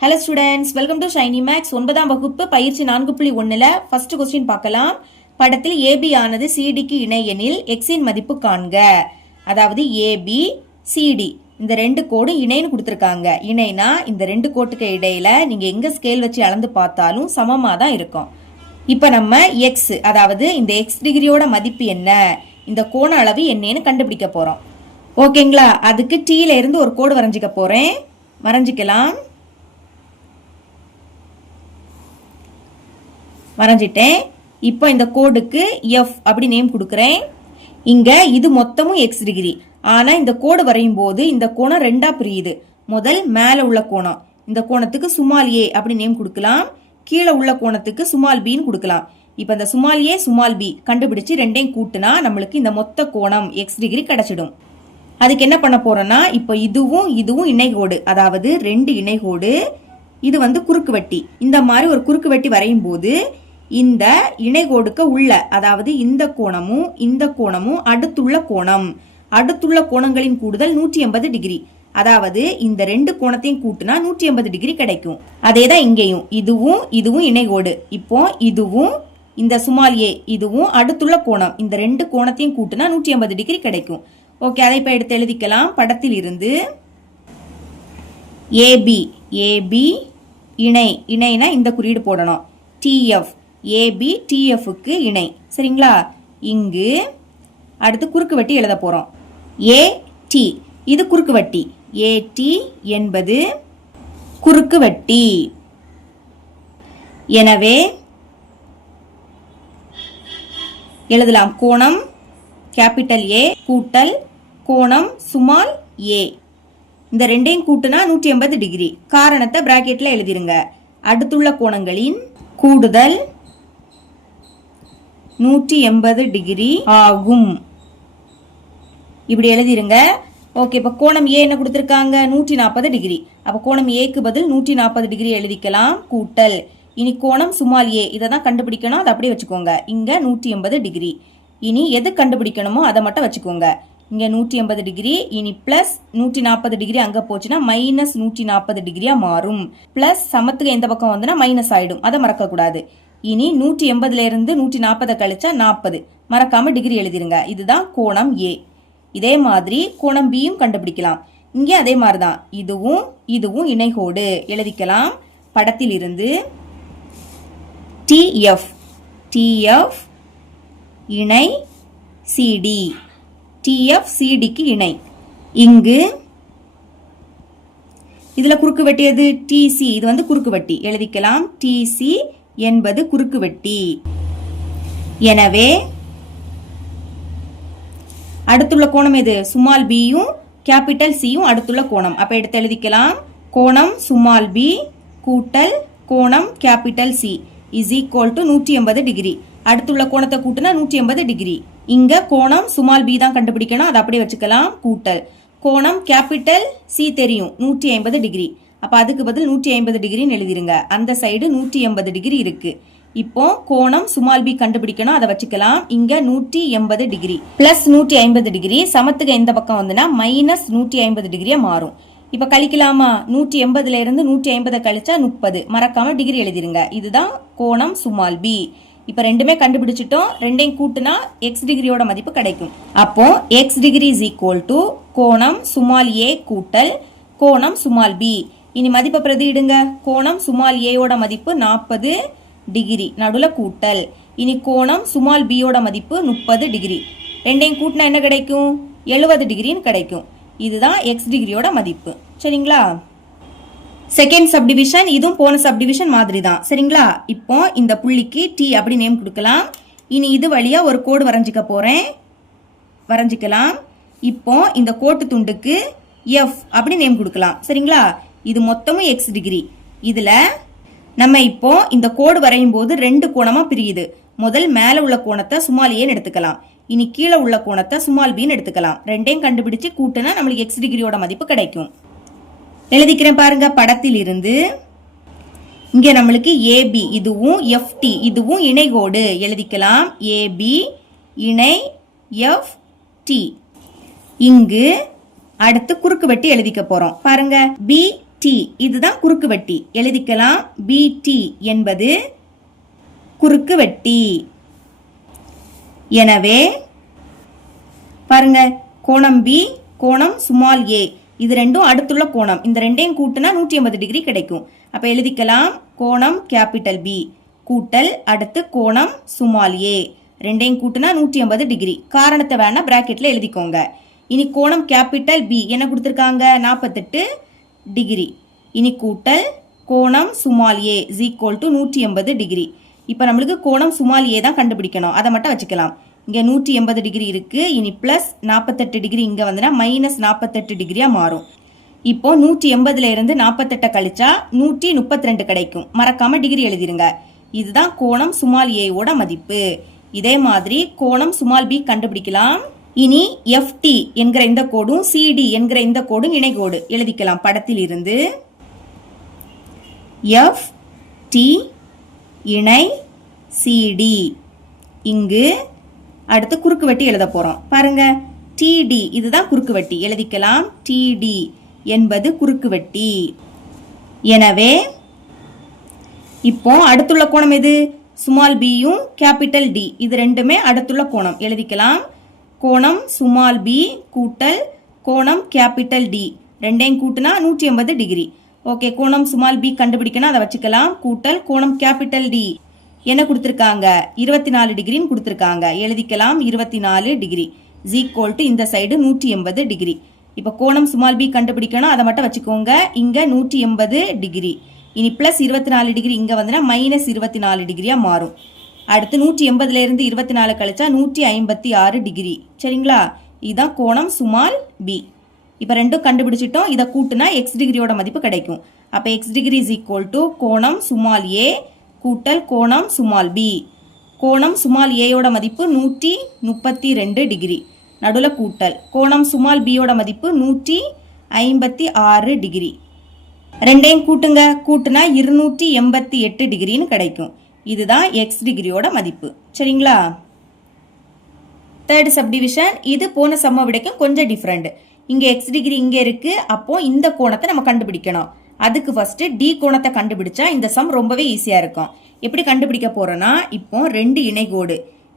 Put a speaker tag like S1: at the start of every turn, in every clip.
S1: Hello students welcome to shiny max ஒன்பதாம் வகுப்பு பயிற்சி நான்கு புள்ளி ஒன்றில் ஃபர்ஸ்ட் கொஸ்டின் பார்க்கலாம். படத்தில் ஏபி ஆனது சிடிக்கு இணை எனில் எக்ஸின் மதிப்பு காண்க. அதாவது ஏபி சிடி இந்த ரெண்டு கோடு இணைன்னு கொடுத்துருக்காங்க. இணைனா இந்த ரெண்டு கோட்டுக்கு இடையில நீங்கள் எங்கே ஸ்கேல் வச்சு அளந்து பார்த்தாலும் சமமாக தான் இருக்கும். இப்போ நம்ம எக்ஸ் அதாவது இந்த எக்ஸ் டிகிரியோட மதிப்பு என்ன? இந்த கோண அளவு என்னன்னு கண்டுபிடிக்க போகிறோம் ஓகேங்களா அதுக்கு டீல இருந்து ஒரு கோடு வரைஞ்சிக்க போகிறேன் வரைஞ்சிக்கலாம். வரைஞ்சிட்டேன். இப்போ இந்த கோடுக்கு எஃப் அப்படி நேம் கொடுக்குறேன். இங்கே இது மொத்தமும் எக்ஸ் டிகிரி ஆனால் இந்த கோடு வரையும் போது இந்த கோணம் ரெண்டாக பிரியுது. முதல் மேலே உள்ள கோணம். இந்த கோணத்துக்கு சுமால் ஏ அப்படி நேம் கொடுக்கலாம். கீழே உள்ள கோணத்துக்கு சுமால் பின்னு கொடுக்கலாம். இப்போ இந்த சுமால் ஏ சுமால் பி கண்டுபிடிச்சு ரெண்டையும் கூட்டினா நம்மளுக்கு இந்த மொத்த கோணம் எக்ஸ் டிகிரி கிடைச்சிடும். அதுக்கு என்ன பண்ண போறோம்னா இப்போ இதுவும் இதுவும் இணைகோடு. அதாவது ரெண்டு இணைகோடு. இது வந்து குறுக்கு வெட்டி. இந்த மாதிரி ஒரு குறுக்கு வெட்டி வரையும் போது இந்த இணைகோடுக்கு உள்ள அதாவது இந்த கோணமும் இந்த கோணமும் அடுத்துள்ள கோணம். அடுத்துள்ள கோணங்களின் கூடுதல் நூற்றி எண்பது டிகிரி. அதாவது இந்த ரெண்டு கோணத்தையும் கூட்டினா நூற்றி எண்பது டிகிரி கிடைக்கும். அதே தான் இங்கேயும். இதுவும் இதுவும் இணைகோடு இப்போ இதுவும் இந்த சுமாலியே ஏ இதுவும் அடுத்துள்ள கோணம். இந்த ரெண்டு கோணத்தையும் கூட்டினா நூற்றி ஐம்பது டிகிரி கிடைக்கும். ஓகே அதை இப்போ எடுத்து எழுதிக்கலாம். படத்தில் இருந்து ஏபி ஏபி இணை இணைனா இந்த குறியீடு போடணும். டிஎஃப் ஏபி டிஎஃப்க்கு இணை. சரிங்களா? இங்கு அடுத்து குறுக்கு வட்டி எழுத போகிறோம் ஏ டி இது குறுக்கு வட்டி. ஏடி என்பது குறுக்கு வட்டி. எனவே எழுதலாம். கோணம் கேபிட்டல் ஏ கூட்டல் கோணம் சுமால் ஏ இந்த ரெண்டையும் கூட்டுனா நூற்றி எண்பது டிகிரி. காரணத்தை பிராக்கெட்டில் எழுதிருங்க. அடுத்துள்ள கோணங்களின் கூடுதல் நூற்றி எண்பது டிகிரி ஆகும். இப்படி எழுதிருங்க. ஓகே இப்போ கோணம் ஏ என்ன கொடுத்துருக்காங்க? நூற்றி நாற்பது டிகிரி. அப்போ கோணம் ஏக்கு பதில் நூற்றி நாற்பது டிகிரி எழுதிக்கலாம். கூட்டல். இனி கோணம் சுமால் ஏ. இதை தான் கண்டுபிடிக்கணும். அதை அப்படியே வச்சுக்கோங்க. இங்கே நூற்றி எண்பது டிகிரி. இனி எது கண்டுபிடிக்கணுமோ அதை மட்டும் வச்சுக்கோங்க. இங்கே நூற்றி எண்பது டிகிரி. இனி ப்ளஸ் நூற்றி நாற்பது டிகிரி அங்கே போச்சுன்னா மைனஸ் நூற்றி நாற்பது டிகிரியாக மாறும். ப்ளஸ் சமத்துக்கு எந்த பக்கம் வந்துன்னா மைனஸ் ஆகிடும் அதை மறக்கக்கூடாது. இனி நூற்றி எண்பதுல இருந்து நூற்றி நாற்பதை கழிச்சா நாற்பது. மறக்காம டிகிரி எழுதிருங்க. இதுதான் கோணம் ஏ இதே மாதிரி கோணம் பியும் கண்டுபிடிக்கலாம். இங்கே அதே மாதிரி தான் இதுவும் இதுவும் இணைகோடு. எழுதிக்கலாம். படத்தில் இருந்து டிஎஃப் டிஎஃப் இணை சிடி டிஎஃப் சிடிக்கு இணை. இங்கு இதில் குறுக்கு வெட்டியது டிசி இது வந்து குறுக்கு வெட்டி. எழுதிக்கலாம். டிசி என்பது குறுக்குவெட்டி. எனவே அடுத்துள்ள கோணம் எது? சுமால் பியும் கேபிட்டல் சியும் அடுத்துள்ள கோணம். அப்ப எடுத்து எழுதிக்கலாம். கோணம் சுமால் பி கூட்டல் கோணம் capital C is equal to நூற்றி எண்பது டிகிரி. அடுத்துள்ள கோணத்தை கூட்டினா நூற்றி எண்பது டிகிரி. இங்க கோணம் சுமால் பி தான் கண்டுபிடிக்கணும். அதை அப்படியே வச்சுக்கலாம். கூட்டல். கோணம் கேபிட்டல் சி தெரியும். நூற்றி ஐம்பது டிகிரி. அப்போ அதுக்கு பதில் நூற்றி ஐம்பது டிகிரின்னு எழுதிருங்க. அந்த சைடு நூற்றி எண்பது டிகிரி இருக்கு. இப்போ கோணம் சுமால் பி கண்டுபிடிக்கணும். அதை வச்சுக்கலாம். இங்க நூற்றி எண்பது டிகிரி. பிளஸ் நூற்றி ஐம்பது டிகிரி. சமத்துக்கு எந்த பக்கம் வந்துன்னா மைனஸ் நூற்றி ஐம்பது டிகிரியா மாறும். இப்ப கழிக்கலாமா? நூற்றி எண்பதுல இருந்து நூற்றி ஐம்பதை கழிச்சா முப்பது. மறக்காம டிகிரி எழுதிருங்க. இதுதான் கோணம் சுமால் பி இப்ப ரெண்டுமே கண்டுபிடிச்சிட்டோம். ரெண்டையும் கூட்டுனா எக்ஸ் டிகிரியோட மதிப்பு கிடைக்கும். அப்போ X degree is equal to கோணம் சுமால் ஏ கூட்டல் கோணம் சுமால் பி இனி மதிப்பை பிரதியிடுங்க கோணம் சுமால் ஏயோட மதிப்பு நாற்பது டிகிரி. நடுவில் கூட்டல். இனி கோணம் சுமால் பியோட மதிப்பு முப்பது டிகிரி. ரெண்டையும் கூட்டினா என்ன கிடைக்கும்? எழுபது டிகிரின்னு கிடைக்கும். இதுதான் எக்ஸ் டிகிரியோட மதிப்பு. சரிங்களா? செகண்ட் சப்டிவிஷன் இதுவும் போன சப்டிவிஷன் மாதிரி தான் சரிங்களா? இப்போ இந்த புள்ளிக்கு டி அப்படி நேம் கொடுக்கலாம். இனி இது வழியாக ஒரு கோடு வரைஞ்சிக்க போகிறேன் வரைஞ்சிக்கலாம். இப்போ இந்த கோட்டு துண்டுக்கு எஃப் அப்படி நேம் கொடுக்கலாம். சரிங்களா? இது மொத்தமும் எக்ஸ் டிகிரி இதில் நம்ம இப்போ இந்த கோடு வரையும் போது ரெண்டு கோணமாக பிரியுது. முதல் மேலே உள்ள கோணத்தை சுமால் எடுத்துக்கலாம். இனி கீழே உள்ள கோணத்தை சுமால் பின்னு எடுத்துக்கலாம். ரெண்டையும் கண்டுபிடிச்சு கூட்டினா நம்மளுக்கு எக்ஸ் டிகிரியோட மதிப்பு கிடைக்கும். எழுதிக்கிறேன் பாருங்க படத்தில் இருந்து இங்கே நம்மளுக்கு ஏபி இதுவும் எஃப்டி இதுவும் இணைகோடு. எழுதிக்கலாம். ஏபி இணை எஃப் டி இங்கு அடுத்து குறுக்கு வெட்டி எழுதிக்க போகிறோம் பாருங்க பி டி இதுதான் குறுக்கு வட்டி. எழுதிக்கலாம். பிடி என்பது குறுக்கு வட்டி. எனவே பாருங்க கோணம் பி கோணம் சுமால் ஏ இது ரெண்டும் அடுத்துள்ள கோணம். இந்த ரெண்டையும் கூட்டினா நூற்றி ஐம்பது டிகிரி கிடைக்கும். அப்போ எழுதிக்கலாம். கோணம் கேபிட்டல் பி கூட்டல் அடுத்து கோணம் சுமால் ஏ ரெண்டையும் கூட்டினா நூற்றி ஐம்பது டிகிரி. காரணத்தை வேணா ப்ராக்கெட்டில் எழுதிக்கோங்க. இனி கோணம் கேபிட்டல் பி என்ன கொடுத்துருக்காங்க? நாற்பத்தெட்டு. டிகிரி இனி கூட்டல் கோணம் small A is equal to நூற்றி எண்பது டிகிரி இப்போ நம்மளுக்கு கோணம் சுமால் ஏ தான் கண்டுபிடிக்கணும். அதை மட்டும் வச்சுக்கலாம். இங்கே நூற்றி எண்பது டிகிரி இருக்குது இனி ப்ளஸ் நாற்பத்தெட்டு டிகிரி இங்கே வந்துன்னா மைனஸ் நாற்பத்தெட்டு டிகிரியாக மாறும். இப்போ நூற்றி எண்பதுல இருந்து நாற்பத்தெட்டை கழிச்சா நூற்றி முப்பத்தி ரெண்டு கிடைக்கும். மறக்காம டிகிரி எழுதிருங்க. இதுதான் கோணம் சுமால் ஏவோட மதிப்பு. இதே மாதிரி கோணம் சுமால் பி கண்டுபிடிக்கலாம். இனி எஃப்டி என்கிற இந்த கோடும் சிடி என்கிற இந்த கோடும் இணைகோடு. எழுதிக்கலாம். படத்தில் இருந்து எஃப் டி இணை சிடி இங்கு அடுத்து குறுக்கு வெட்டி எழுத போறோம். பாருங்க. டிடி இதுதான் குறுக்கு வெட்டி. எழுதிக்கலாம். டிடி என்பது குறுக்கு வெட்டி. எனவே இப்போ அடுத்துள்ள கோணம் எது? சுமால் பியும் கேபிட்டல் டி இது ரெண்டுமே அடுத்துள்ள கோணம். எழுதிக்கலாம். கோணம் சுமால் பி கூட்டல் கோணம் கேபிட்டல் டி ரெண்டையும் கூட்டினா நூற்றி எண்பது டிகிரி. ஓகே கோணம் சுமால் பி கண்டுபிடிக்கணும். அதை வச்சுக்கலாம். கூட்டல் கோணம் கேபிட்டல் டி என்ன கொடுத்துருக்காங்க? இருபத்தி நாலு டிகிரின்னு கொடுத்துருக்காங்க. எழுதிக்கலாம். இருபத்தி நாலு டிகிரி ஜீக்வல் டு இந்த சைடு நூற்றி எண்பது டிகிரி. இப்போ கோணம் சுமால் பி கண்டுபிடிக்கணும். அதை மட்டும் வச்சுக்கோங்க. இங்கே நூற்றி எண்பது டிகிரி. இனி ப்ளஸ் இருபத்தி நாலு டிகிரி இங்கே வந்துன்னா மைனஸ் இருபத்தி நாலு டிகிரியாக மாறும். அடுத்து நூற்றி எண்பதுலேருந்து இருபத்தி நாலு கழிச்சா நூற்றி ஐம்பத்தி ஆறு டிகிரி. சரிங்களா? இதுதான் கோணம் சுமால் பி இப்போ ரெண்டும் கண்டுபிடிச்சிட்டோம். இதை கூட்டுனா எக்ஸ் டிகிரியோட மதிப்பு கிடைக்கும். அப்போ x degree is equal to கோணம் சுமால் ஏ கூட்டல் கோணம் சுமால் பி கோணம் சுமால் ஏயோட மதிப்பு நூற்றி முப்பத்தி ரெண்டு டிகிரி. நடுவில் கூட்டல். கோணம் சுமால் பியோட மதிப்பு நூற்றி ஐம்பத்தி ஆறு டிகிரி. ரெண்டையும் கூட்டுங்க. கூட்டுனா இருநூற்றி எண்பத்தி எட்டு டிகிரின்னு கிடைக்கும். இதுதான் எக்ஸ் டிகிரியோட மதிப்பு. சரிங்களா? தேர்ட் சப்டிவிஷன் இது போன சம்ம விடைக்கும் கொஞ்சம் டிஃப்ரெண்ட் இங்கே எக்ஸ் டிகிரி இங்கே இருக்குது அப்போ இந்த கோணத்தை நம்ம கண்டுபிடிக்கணும். அதுக்கு ஃபஸ்ட்டு டி கோணத்தை கண்டுபிடிச்சா இந்த சம் ரொம்பவே ஈஸியாக இருக்கும். எப்படி கண்டுபிடிக்க போகிறோன்னா இப்போ ரெண்டு இணைகோடு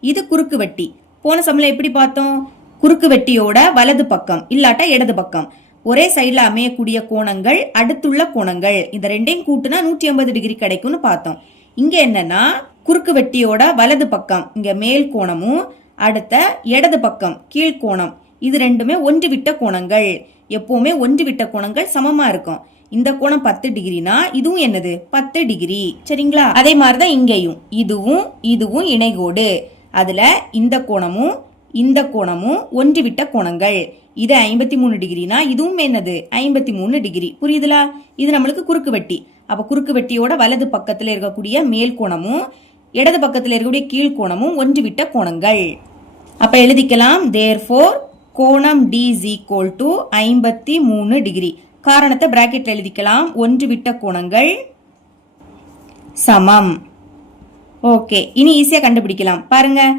S1: இது குறுக்கு வெட்டி. போன சம்மில் எப்படி பார்த்தோம்? குறுக்கு வெட்டியோட வலது பக்கம் இல்லாட்டா இடது பக்கம். ஒரே சைடில் அமையக்கூடிய கோணங்கள் அடுத்துள்ள கோணங்கள் இந்த ரெண்டையும் கூட்டுனா நூற்றி ஐம்பது டிகிரி கிடைக்கும்னு பார்த்தோம். இங்க என்னன்னா குறுக்கு வெட்டியோட வலது பக்கம் இங்க மேல் கோணமும் அடுத்த இடது பக்கம் கீழ்கோணம் இது ரெண்டுமே ஒன்று விட்ட கோணங்கள். எப்பவுமே ஒன்று விட்ட கோணங்கள் சமமா இருக்கும். இந்த கோணம் பத்து டிகிரினா இதுவும் என்னது? பத்து டிகிரி. சரிங்களா? அதே மாதிரிதான் இங்கேயும். இதுவும் இதுவும் இணைகோடு. அதுல இந்த கோணமும் இந்த கோணமும் ஒன்று விட்ட கோணங்கள். இது ஐம்பத்தி மூணு டிகிரினா இதுவும் என்னது? ஐம்பத்தி மூணு டிகிரி. புரியுதுலா? இது நம்மளுக்கு குறுக்கு வெட்டி. அப்ப குறுக்கு வெட்டியோட வலது பக்கத்துல இருக்கக்கூடிய மேல் கோணமும் இடது பக்கத்துல இருக்கக்கூடிய கீழ்கோணமும் ஒன்று விட்ட கோணங்கள். அப்ப எழுதிக்கலாம். தேர் ஃபோர் கோணம் டி இஸ் ஈக்குவல் டு ஐம்பத்தி மூணு டிகிரி. காரணத்தை பிராக்கெட்ல எழுதிக்கலாம். ஒன்று விட்ட கோணங்கள் சமம். ஓகே இனி ஈஸியா கண்டுபிடிக்கலாம். பாருங்க.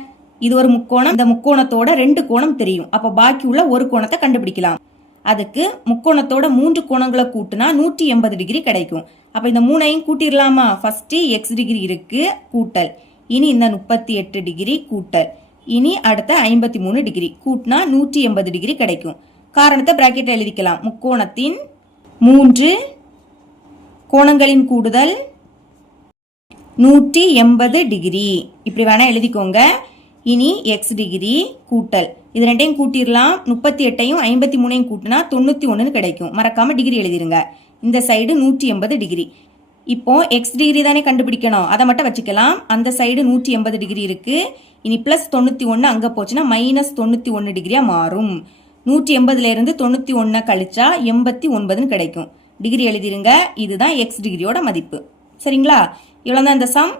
S1: இது ஒரு முக்கோணம். இந்த முக்கோணத்தோட ரெண்டு கோணம் தெரியும். அப்ப பாக்கி உள்ள ஒரு கோணத்தை கண்டுபிடிக்கலாம். அதுக்கு முக்கோணத்தோட மூன்று கோணங்களை கூட்டினா நூற்றி எண்பது டிகிரி கிடைக்கும். அப்ப இந்த மூணையும் கூட்டிடலாமா? ஃபர்ஸ்ட் எக்ஸ் டிகிரி இருக்கு கூட்டல். இனி இந்த முப்பத்தி எட்டு டிகிரி கூட்டல். இனி அடுத்த ஐம்பத்தி மூணு டிகிரி கூட்டினா நூற்றி எண்பது டிகிரி கிடைக்கும். காரணத்தை பிராக்கெட் எழுதிக்கலாம். முக்கோணத்தின் மூன்று கோணங்களின் கூடுதல் நூற்றி எண்பது டிகிரி. இப்படி வேணா எழுதிக்கோங்க. இனி எக்ஸ் டிகிரி கூட்டல். இது ரெண்டையும் கூட்டிடலாம். முப்பத்தி எட்டையும் ஐம்பத்தி மூணையும் கூட்டினா தொண்ணூற்றி ஒன்றுன்னு கிடைக்கும். மறக்காமல் டிகிரி எழுதிருங்க. இந்த சைடு நூற்றி எண்பது டிகிரி இப்போ எக்ஸ் டிகிரி தானே கண்டுபிடிக்கணும். அதை மட்டும் வச்சுக்கலாம். அந்த சைடு நூற்றி எண்பது டிகிரி இருக்குது இனி ப்ளஸ் தொண்ணூற்றி ஒன்று அங்கே போச்சுன்னா மைனஸ் தொண்ணூற்றி ஒன்று டிகிரியாக மாறும். நூற்றி எண்பதுலேருந்து தொண்ணூற்றி ஒன்றை கழிச்சா எண்பத்தி ஒன்பதுன்னு கிடைக்கும். டிகிரி எழுதிருங்க. இதுதான் எக்ஸ் டிகிரியோட மதிப்பு. சரிங்களா? இவ்வளோ தான் இந்த சம்